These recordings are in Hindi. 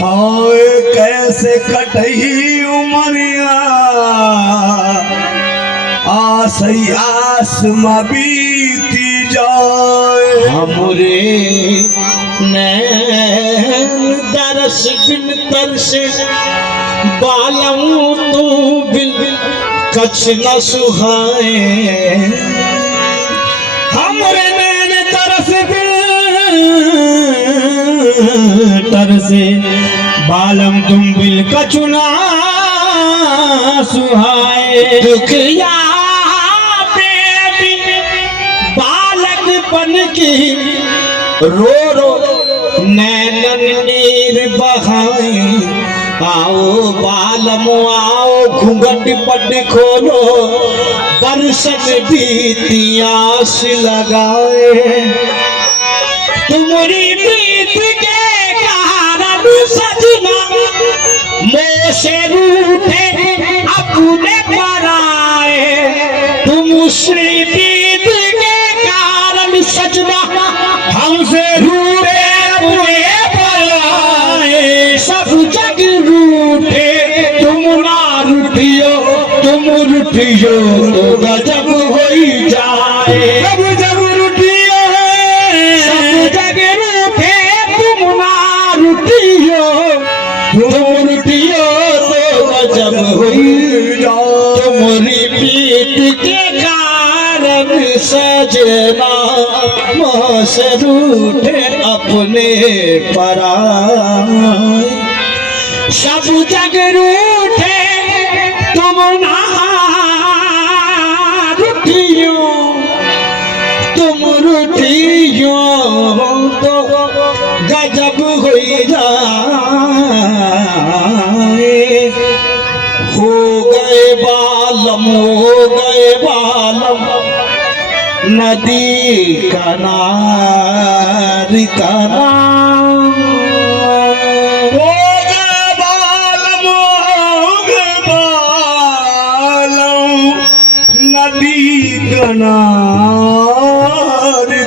हाय कैसे कटही उमरिया आसई आस में बीती जाए। हमरे नैन दरस बिन तरसे बालम तू बिन कछ न सुहाए। हमरे नैन तरस बिन तरसे बालम तुम बिन कछ न सुहाए। दुखिया बन की रो रो नैनन नीर बहाए। आओ बालम आओ घूंघट पट खोलो बरसत बीती आस लगाए। तुम्हारी बीत के कारण सजना मोह से रूठे अपने पराए। तुम उसकी बीत सजना हमसे रूठे अपने पराए। सब जग रूठे तुम ना रूठियो, तुम रूठियो तो गजब हो जाए। सब जग रूठियो, सब जग रूठे तुम ना रूठियो, तुम रूठियो तो गजब हो जाए। तुम्हारी बीत के सजना मोह से रूठे अपने पराए। सब जग रूठे तुम ना रूठियो, तुम रूठियो तो गजब हो जाए। हो गए बालम, हो गए बालम नदी कनार कनार। हो गए बालम, हो गए बालम नदी कनार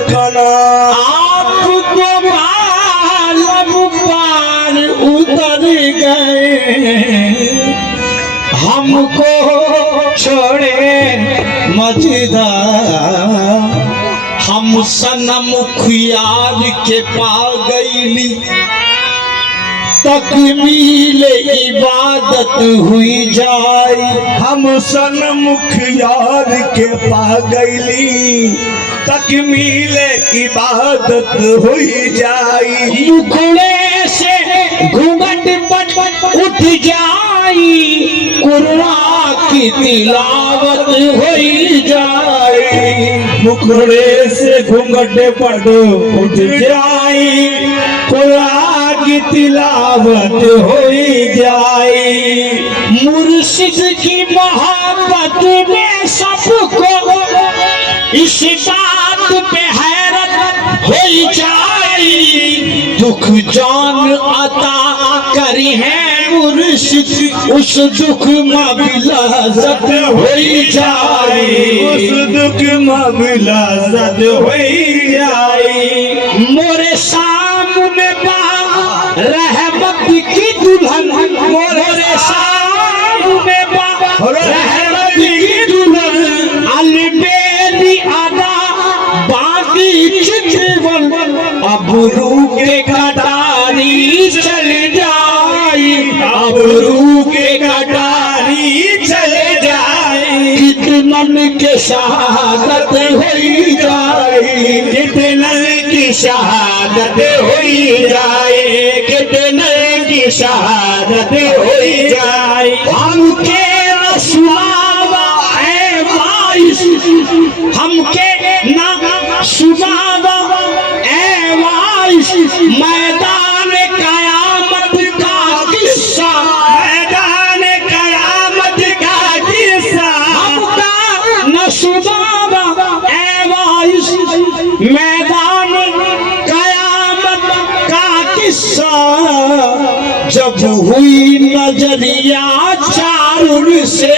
कनार। आपको बालम पार उतर गए, हमको छोड़े मजेदार। हम सनम खुयार के पा गईली तकमील इबादत हुई जाए। हम सनम खुयार के पा गईली तकमील इबादत हुई जाई। मुखड़े से घूंघट पट उठ जाई, कुरान की तिलावत हुई जाए। मुखड़े से घूंघट पट उठ जाई, कुरान की तिलावत हुई जाई। मुर्शिद की मोहब्बत में सबको इस बात पे हैरत हो जाई। दुख जान अता करी है मुर्शिद, उस दुख में भी लज़्ज़त हो जाए। उस दुख में भी लज़्ज़त हो जाए। मोरे सामने रहमत की दुल्हन, मोरे सामने रहमत की दुल्हन। अलबेली अदा बाकी चितवन, अबरू के कटारी चल जाई, अबरू के कटारी चल जाए। कितनन के शहादत हो जाए, कितनन की शहादत हो जाए, कितने की शहादत हो जाए। हमके रसुआवा है वाइस, हमके ना सुनावा है वाइस। मैदान कयामत का किस्सा, मैदान कयामत का किस्सा हमका न सुनावा है वाइस। मैदान कयामत का किस्सा जब हुई नजरिया चारुल से,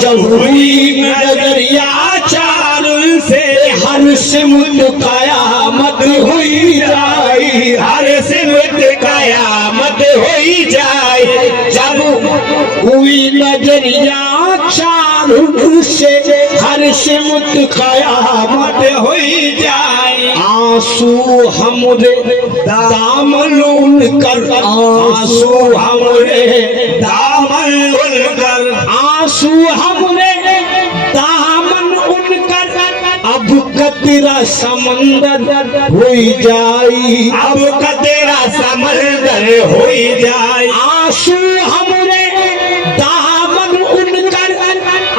जब हुई नजरिया चारुल से। हर सिमत कयामत हुई जाई, हर सिमत कयामत हो जाए जब हुई नजरिया चारों से हर सिमत कयामत हो जाए आंसू हमरे दामन कर आंसू हमरे दामन उनकर आंसू हमरे दामन उनकर अब कतरा समंदर हो जाई अब कतेरा समंदर हो जाए आंसू हमरे दामन उनकर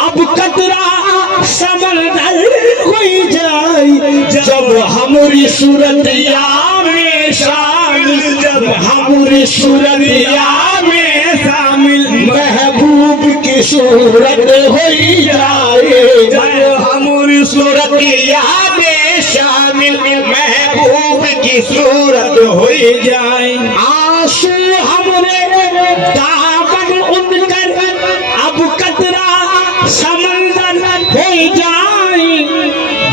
अब कतरा समंदर हो जाई जब हमारी सूरतिया में शामिल जब हमारी सूरतिया में शामिल महबूब की सूरत हो जाए जब हमारी सूरतिया में शामिल महबूब की सूरत हो जाए आंसू हमरे दामन उनकर अब कतरा समंदर हो जाए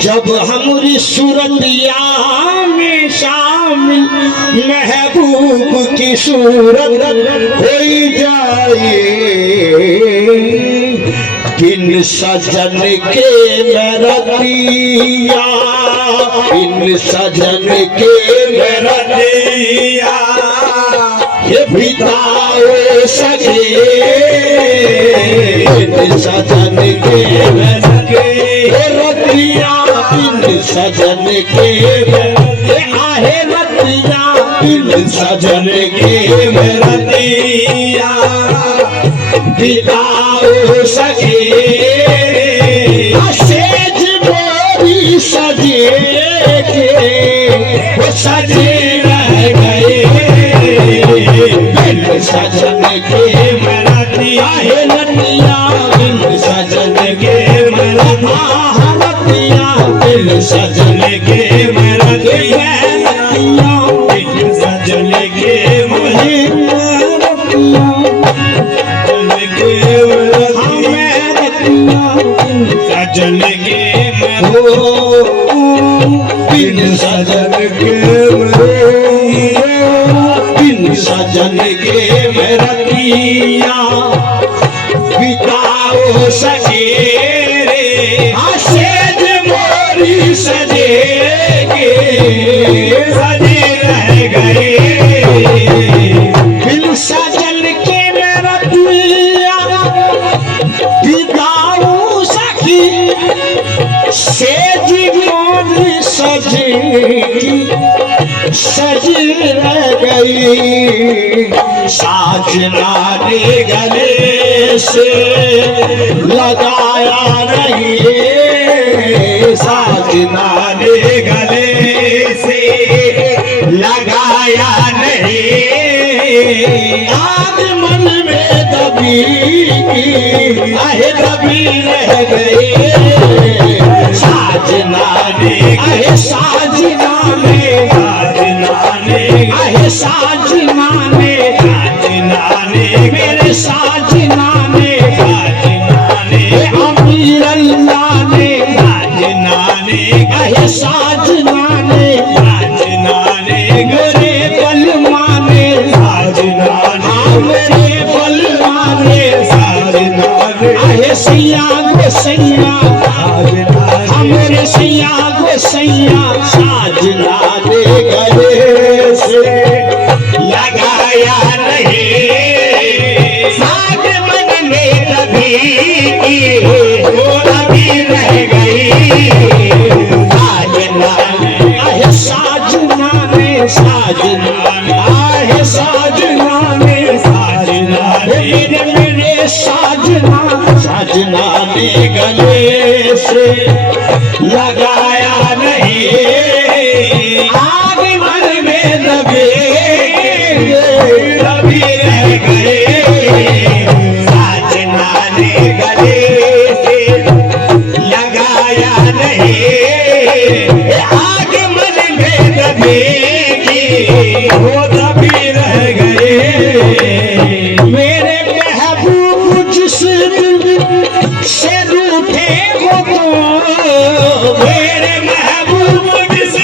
जब हमारी सूरतिया में शामिल महबूब की सूरत हो जाए बिन सजन के मेरतिया बिन सजन के रतिया ये बिताओ सके बिन सजन के रतिया बिन सजन के आहे रतिया बिन सजन के रतिया बिताओ सके सेज मोरी सजे के वो सजे रह गए बिन सजन के रतिया आहे रतिया बिन सजन के रतिया बिन सजन के रतिया सजन के सजन के बिन सजन के बिन सजन के रतिया बिताओ सके सेज मोरी सजे के सजे रह गए बिन सजन के रतिया बिताओ सखी सेज मोरी सजे सजी रह गई साजना ने गले से लगाया नहीं साजना ने गले से लगाया नहीं आग मन में दबी आहे दबी रह गई साजना ने आहे साजना ने आहे साजना ने मेरे साजना ने अमीर अल्लाह ने आहे साजना ने मेरे बलमा ने मेरे बलमा ने आहे सिया गोसैया हमरे सिया गोसैया साजना ने गले से लगाया नहीं साग मन में कभी वो अभी रह गई साजना आहे साजना ने साजना आहे साजना ने मेरे साजना साजना ने गले से लगाया नहीं आग मन में दबे अभी रह गए साजना ने गले से लगाया नहीं आग मन में दबेगी वो तभी रह गए मेरे महबूब जिस से रूठे हो तो मेरे महबूब जिस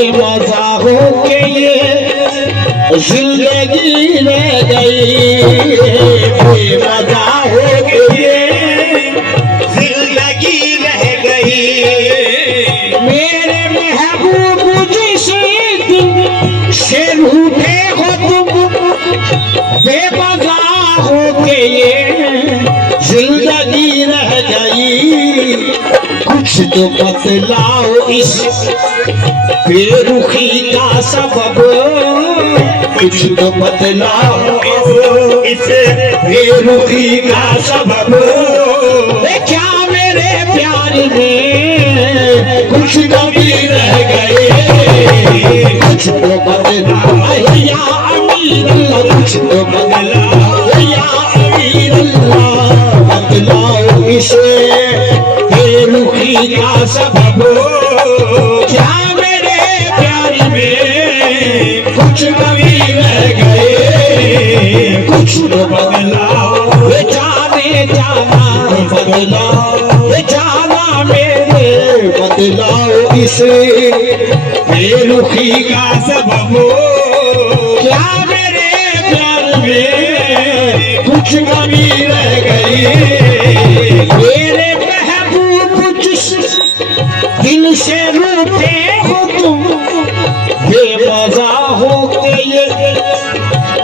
बेमजा हो के ये जिंदगी रह गई, बेमजा हो के ये जिंदगी रह गई। मेरे महबूब जिसे दिल से रूठे हो तुम, बेमजा हो के ये जिंदगी रह गई। कुछ तो बतलाओ इस बेरुखी का सबब, कुछ तो बतलाओ इस बेरुखी का सबब। क्या मेरे प्यार में कुछ कमी रह गए, कुछ तो बदलाओ या अमीर अल्लाह, कुछ तो बदलाओ या अमीर अल्लाह, बदलाओ इसे बेरुखी का सबब। क्या मेरे प्यार में कुछ कमी रह गए, कुछ तो बदलाओ जाने जाना, बदलाओ जाना मेरे, बदलाओ इसे बेरुखी का सबब। क्या मेरे प्यार में कुछ कमी रह गई। मेरे महबूब जिस दिल से रूठे हो तुम, बेमजा हो के ये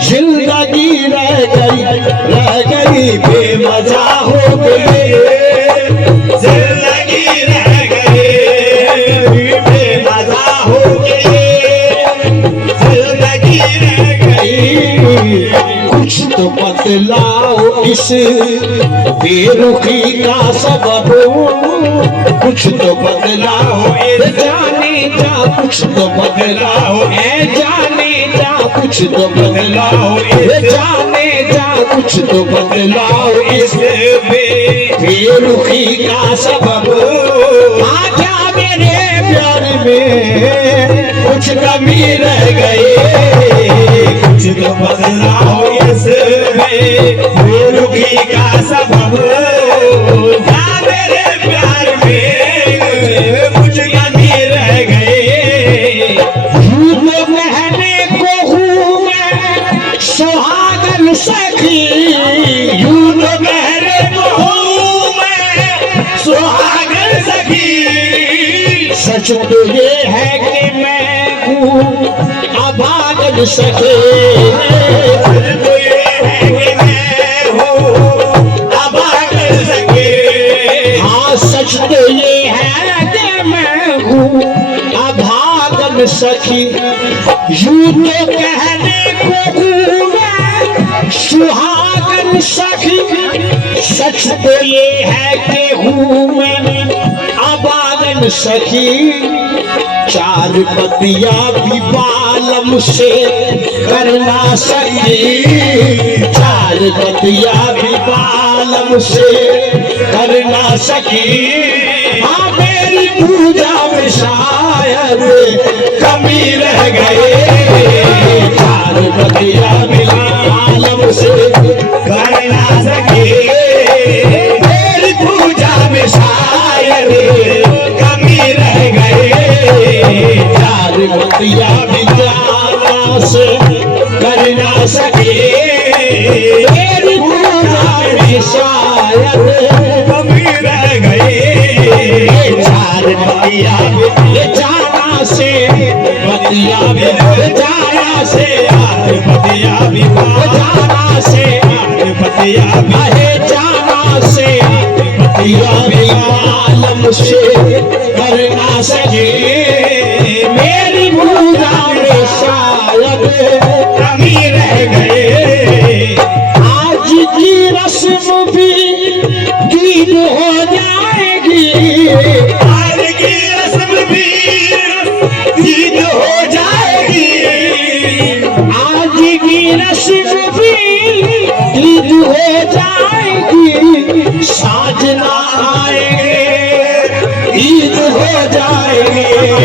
जिंदगी रह गई, बेमजा हो गई, जिंदगी रह गई। बेमजा हो गई, जिंदगी रह गई। कुछ तो बतलाओ इस बेरुखी का सबब, कुछ तो बदलाओ जाने जा, कुछ तो बदलाओ जाने जा, कुछ तो बदलाओ जाने जा, कुछ तो बदलाओ इस बेरुखी का सबब। क्या मेरे प्यार में कुछ कमी रह गई, कुछ तो बदलाओ इस बेरुखी का सबब। क्या मेरे प्यार में कुछ कमी रह गई। यूं कहने को हूँ मैं सुहागन सखी, यूं तो कहने को हूँ मैं सुहागन सखी। सच तो ये है कि मैं हूँ अभागन सखी। तो ये है कि मैं हूँ अभागन सखी। हाँ सच तो ये है कि मैं हूँ अभागन सखी। यूं तो कहने को हूँ मैं सुहागन सखी, सच तो ये है कि हूँ मैं अभागन सखी। चार पतिया भी बालम से करना सकी, चार पतिया भी बालम से करना सकी। हाँ मेरी पूजा में शायद कमी रह गई, चार पतिया भी बालम से करना सके। मेरी पूजा में शायद कमी रह गई। चार पतिया भी जाना से करना सके, मेरी पूजा में शायद कमी रह गई। चार पतिया भी जाना से, पतिया भी जाना से, पतिया भी जाना से, पतिया भी अरे जाना से, पतिया भी मालूम से करना सके। मेरी पूजा में शायद कमी रह गई। आज की रस्म भी गीत हो जाएगी, आज की रस्म भी ईद हो जाएगी। आज की रस्म भी ईद हो जाएगी। साजना आएंगे ईद हो जाएगी,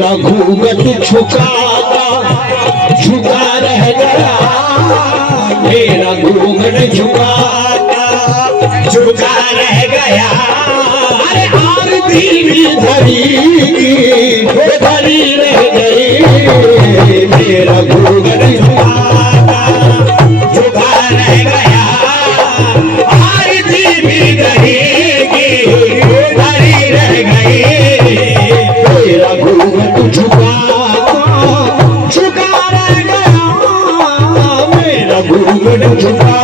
मेरा घूंघट झुका रह गया, मेरा घूंघट झुका रह गया। अरे आरती भी धरी रह गई, मेरा घूंघट झुका रह गया। आरती भी धरी रह गई। मेरा घूंघट झुका रह गया, मेरा घूंघट झुका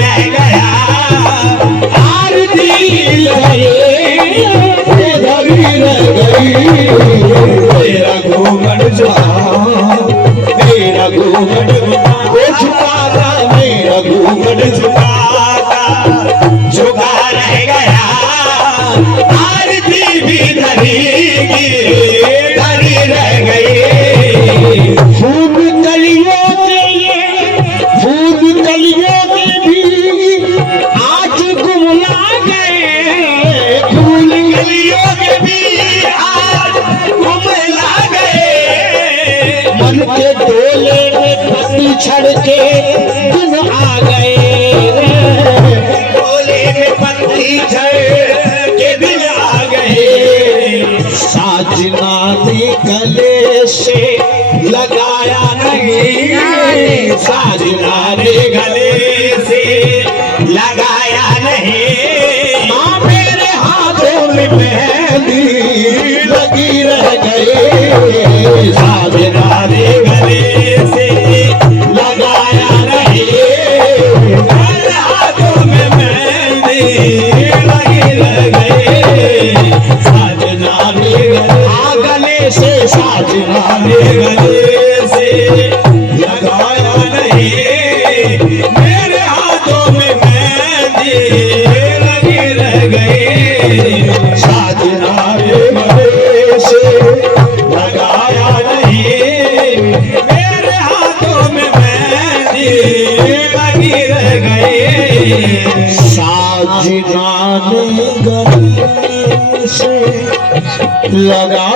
रह गया। आरती धरी रह गई, मेरा घूंघट मेरा घूंघट झुका था, मेरा घूंघट झुका रह गया। आरती भी धरी रह गई। फूल कलियों के भी आज गुमला गए, फूल कलियों के भी आज गुमला गए। मन के डोले में पत्ती छड़ के दिन आ गए, डोले में पत्ती झड़ के दिन आ गए। साजना ने गले से लगाया नहीं, साजना ने गले से लगाया नहीं। माँ मेरे हाथों में मेहंदी लगी रह गई, साजना ने गले से लगाया नहीं। मेरे हाथों में मेहंदी लगी रह गई। साजना ने गले से साजना गले से लगाया नहीं। मेरे हाथों में मेहंदी लगी रह गई। साजना गले से लगाया नहीं। मेरे हाथों में मेहंदी लगी रह गई। साजना गले से लगा